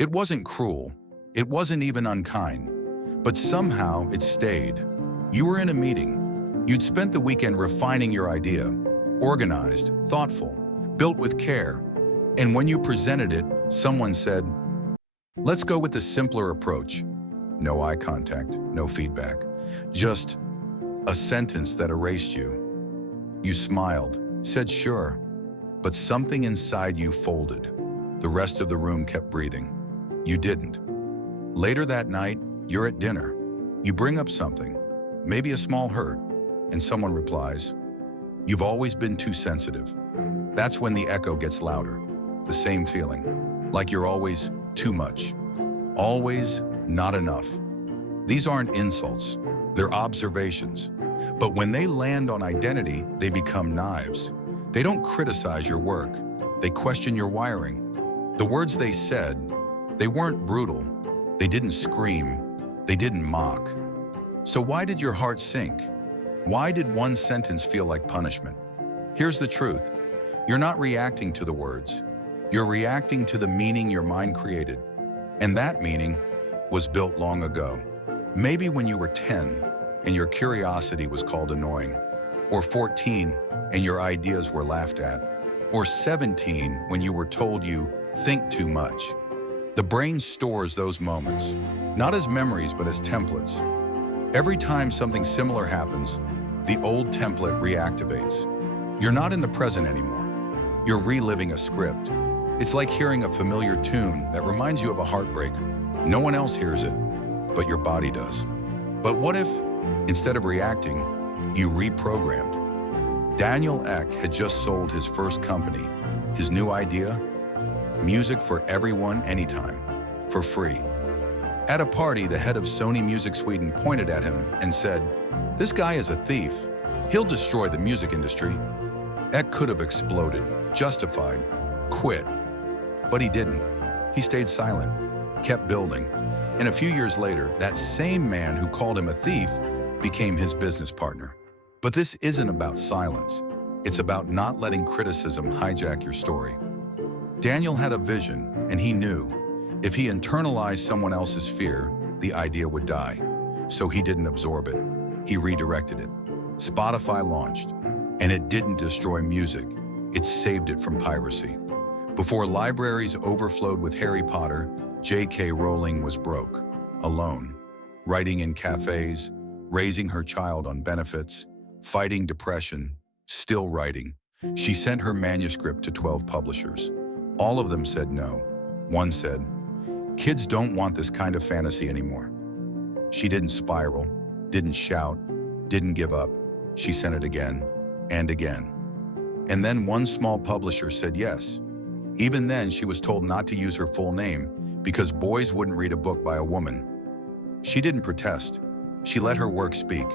It wasn't cruel. It wasn't even unkind. But somehow it stayed. You were in a meeting. You'd spent the weekend refining your idea, organized, thoughtful, built with care. And when you presented it, someone said, "Let's go with the simpler approach." No eye contact, no feedback. Just a sentence that erased you. You smiled, said sure, but something inside you folded. The rest of the room kept breathing. You didn't. Later that night, you're at dinner. You bring up something, maybe a small hurt, and someone replies, "You've always been too sensitive." That's when the echo gets louder. The same feeling, like you're always too much. Always not enough. These aren't insults, they're observations. But when they land on identity, they become knives. They don't criticize your work, they question your wiring. The words they said, they weren't brutal, they didn't scream, they didn't mock. So why did your heart sink? Why did one sentence feel like punishment? Here's the truth. You're not reacting to the words. You're reacting to the meaning your mind created. And that meaning was built long ago. Maybe when you were 10 and your curiosity was called annoying, or 14 and your ideas were laughed at, or 17 when you were told you think too much. The brain stores those moments, not as memories but as templates. Every time something similar happens, the old template reactivates. You're not in the present anymore. You're reliving a script. It's like hearing a familiar tune that reminds you of a heartbreak. No one else hears it, but your body does. But what if, instead of reacting, you reprogrammed? Daniel Ek had just sold his first company. His new idea? Music for everyone, anytime, for free. At a party, the head of Sony Music Sweden pointed at him and said, "This guy is a thief. He'll destroy the music industry." Ek could have exploded, justified, quit. But he didn't. He stayed silent, kept building. And a few years later, that same man who called him a thief became his business partner. But this isn't about silence. It's about not letting criticism hijack your story. Daniel had a vision, and he knew if he internalized someone else's fear, the idea would die. So he didn't absorb it. He redirected it. Spotify launched, and it didn't destroy music. It saved it from piracy. Before libraries overflowed with Harry Potter, J.K. Rowling was broke, alone, writing in cafes, raising her child on benefits, fighting depression, still writing. She sent her manuscript to 12 publishers. All of them said no. One said, "Kids don't want this kind of fantasy anymore." She didn't spiral, didn't shout, didn't give up. She sent it again and again. And then one small publisher said yes. Even then, she was told not to use her full name because boys wouldn't read a book by a woman. She didn't protest. She let her work speak.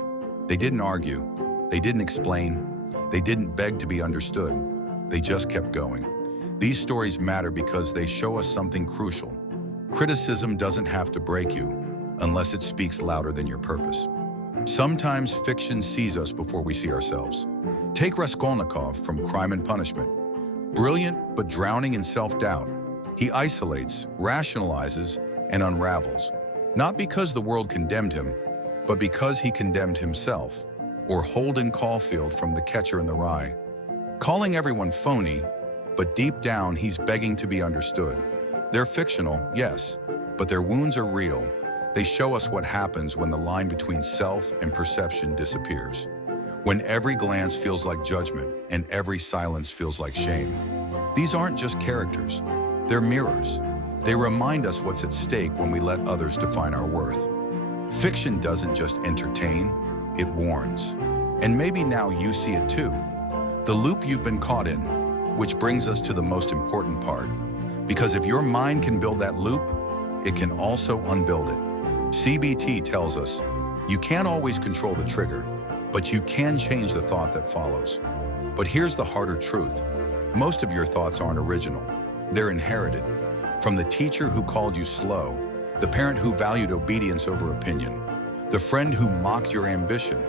They didn't argue. They didn't explain. They didn't beg to be understood. They just kept going. These stories matter because they show us something crucial. Criticism doesn't have to break you unless it speaks louder than your purpose. Sometimes fiction sees us before we see ourselves. Take Raskolnikov from Crime and Punishment. Brilliant, but drowning in self-doubt. He isolates, rationalizes, and unravels. Not because the world condemned him, but because he condemned himself. Or Holden Caulfield from The Catcher in the Rye. Calling everyone phony, but deep down he's begging to be understood. They're fictional, yes, but their wounds are real. They show us what happens when the line between self and perception disappears. When every glance feels like judgment and every silence feels like shame. These aren't just characters, they're mirrors. They remind us what's at stake when we let others define our worth. Fiction doesn't just entertain, it warns. And maybe now you see it too. The loop you've been caught in, which brings us to the most important part. Because if your mind can build that loop, it can also unbuild it. CBT tells us, you can't always control the trigger, but you can change the thought that follows. But here's the harder truth. Most of your thoughts aren't original. They're inherited. From the teacher who called you slow, the parent who valued obedience over opinion, the friend who mocked your ambition.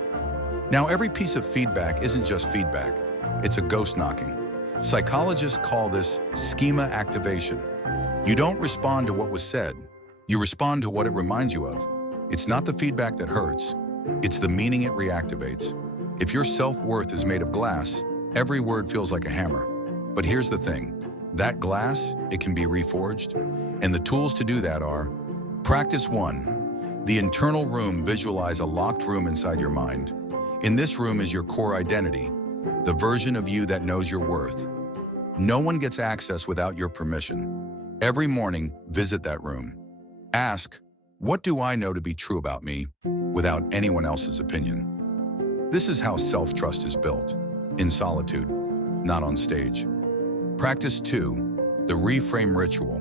Now, every piece of feedback isn't just feedback. It's a ghost knocking. Psychologists call this schema activation. You don't respond to what was said. You respond to what it reminds you of. It's not the feedback that hurts. It's the meaning it reactivates. If your self-worth is made of glass, every word feels like a hammer. But here's the thing. That glass, it can be reforged. And the tools to do that are: practice 1. The internal room. Visualize a locked room inside your mind. In this room is your core identity, the version of you that knows your worth. No one gets access without your permission. Every morning, visit that room. Ask, what do I know to be true about me without anyone else's opinion? This is how self-trust is built, in solitude, not on stage. Practice 2, the reframe ritual.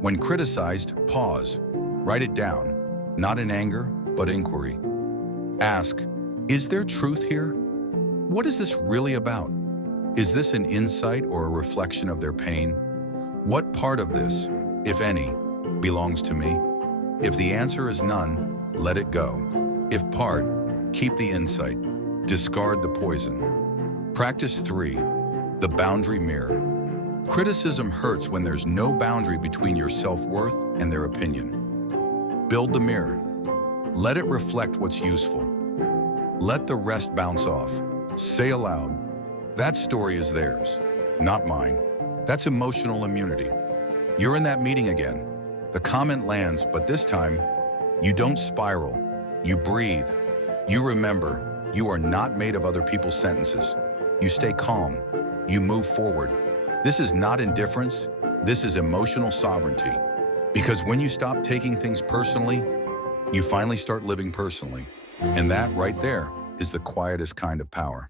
When criticized, pause. Write it down, not in anger, but inquiry. Ask, is there truth here? What is this really about? Is this an insight or a reflection of their pain? What part of this, if any, belongs to me? If the answer is none, let it go. If part, keep the insight. Discard the poison. Practice 3, the boundary mirror. Criticism hurts when there's no boundary between your self-worth and their opinion. Build the mirror. Let it reflect what's useful. Let the rest bounce off. Say aloud, that story is theirs, not mine. That's emotional immunity. You're in that meeting again. The comment lands, but this time, you don't spiral. You breathe. You remember, you are not made of other people's sentences. You stay calm. You move forward. This is not indifference. This is emotional sovereignty. Because when you stop taking things personally, you finally start living personally. And that right there is the quietest kind of power.